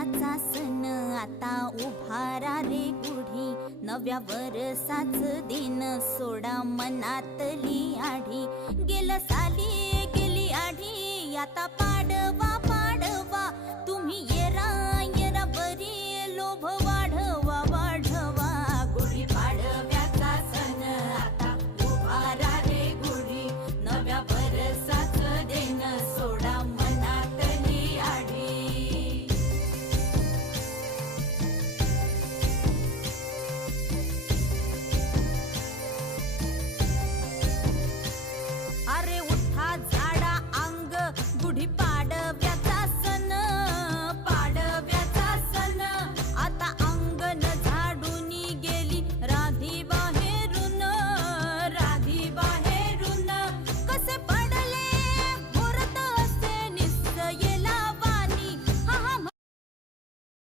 नव्याचा सण आता उभारा रे गुढी, नव्या वरसाच दिन सोडा मनातली आढी. गेलं साली गेली आढी, आता पाडवा